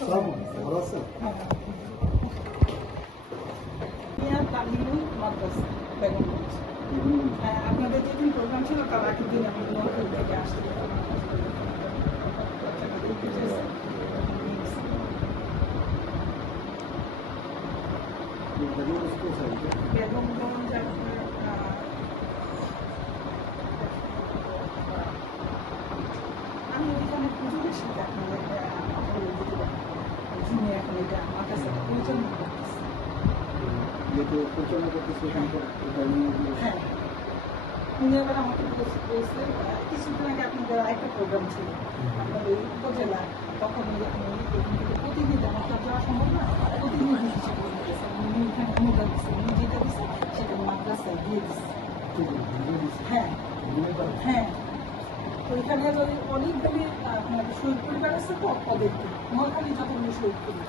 ভালো আছেন? আপনাদের যেদিন প্রোগ্রাম ছিল তার আগের দিন আমি নোয়াখালী থেকে আসছি। বেগমগঞ্জ আমি ওইখানে পুজোর সাথে আপনাদের দিতে পারি এখন এটা আমার কাছে পরিচালনা করতেছি। যেহেতু পরিচালনা করতেছি হ্যাঁ, উনি আবার আমাকে বলছে কিছুদিন আগে আপনাদের একটা প্রোগ্রাম ছিল আপনাদের উপজেলা, তখন আমি প্রতিনিধি আমার তো যাওয়া সম্ভব না, প্রতিনিধি হিসেবে দিতেছে উনি ওইখানে অনুদান দিচ্ছে, উনি যেটা দিচ্ছে সেটা মাদ্রাসায় দিয়ে দিচ্ছে। হ্যাঁ হ্যাঁ, ওইখানে অনেকগুলি আপনার শহীদ পরিবার আছে তো ওদেরকে নোয়াখালী যতগুলো শহীদ পরিবার।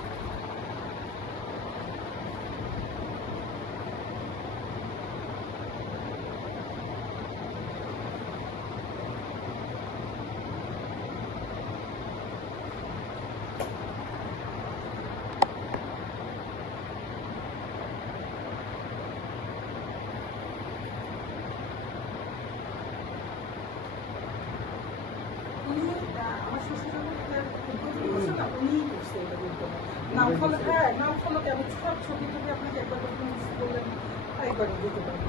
আমার শ্বশুর উনিই করছে এটা বলতে নাম ফলক। হ্যাঁ, নাম ফলকে আমি সব ছবি টবি আপনাকে একবার বললেন আরেকবারও দিতে পারি।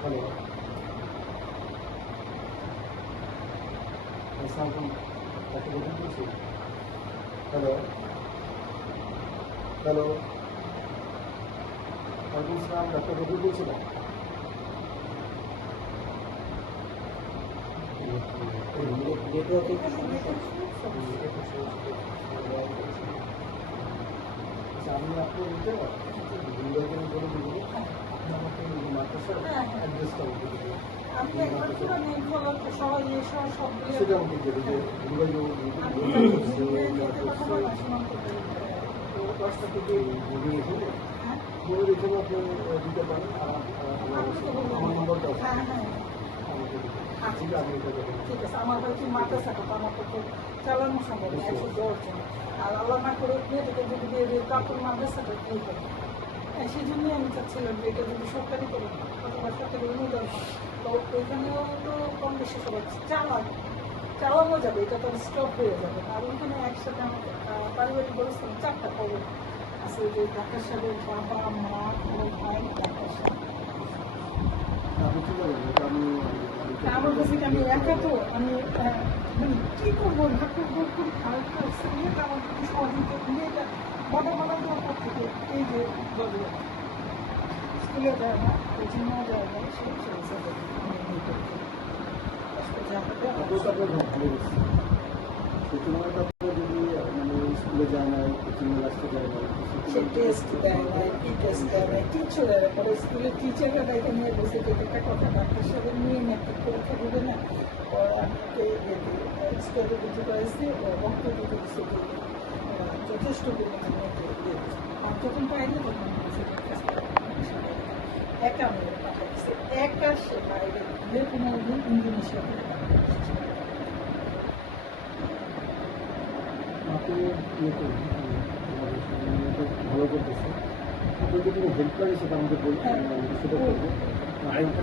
হ্যালো, হ্যালো হ্যালো, ওয়ালাইকুম আসসালাম, ডাক্তার রবি বলছিলাম। নেটওয়ার্কে একটু সমস্যা আমি আপনি বলতে বলে দিব, আপনি আমাকে মাদ্রাসার অ্যাড্রেসটা বলতে দেবেন। সেটা আমাকে দেবে যে দশটা থেকে ঘুরে রেখে আপনি দিতে পারেন। আমার নম্বরটা ঠিক আছে, আমার হচ্ছে মাদ্রাসাটা তো আমার পক্ষে চালানো সম্ভব 110 জন, আর আল্লাহ না করে তারপর মাদ্রাসাটা কি করে। সেই জন্যই আমি চাচ্ছিলাম যে এটা যদি সরকারি করে অথবা সরকারি অনুদান হয় তো ওইখানেও তো কম বেশি সবাই চালানো যাবে, এটা তো স্টপ হয়ে যাবে। আর ওইখানে একসাথে আমার পারিবারিক ব্যবস্থা 4টা খবর আছে, যে ডাক্তার সাহেবের বাবা মা ভাই ডাক্তার সাহেব। আমার কাছে আমি একা তো আমি মানে কী করবো ভাগ্য খুব খারাপ করছে, মেয়েটা আমার প্রতি সহযোগিতা, মেয়েটা মানা দেওয়ার পর থেকে এই যে স্কুলে যায় না, কোচিংও যায় না, সেই স্কুলে যায় না, কোচিং ক্লাসে যায় না, সে টেস্ট দেয় না, কি টেস্ট দেয় না, কিচ্ছু দেয় না। পরে স্কুলের টিচাররা দায়িত্ব নিয়ে বসে একটা কথা ডাক্তার সাহেবের নিয়ে ম্যাট্রিক পরীক্ষা দেবে না, পরে আমাকে স্কুলে বুঝতে পারছি রক্ত দিতে দিচ্ছে, যথেষ্ট পরিমাণে দিয়ে আর যখন পাইনি তখন একা মেয়ে পাঠাচ্ছে, একা সে বাইরে যে কোনো দিন ইন্দোনেশিয়া ভালো করতেছে। আপনি যদি হেল্প করে সেটা আমাকে বলতে সেটা করবো। আরেকটা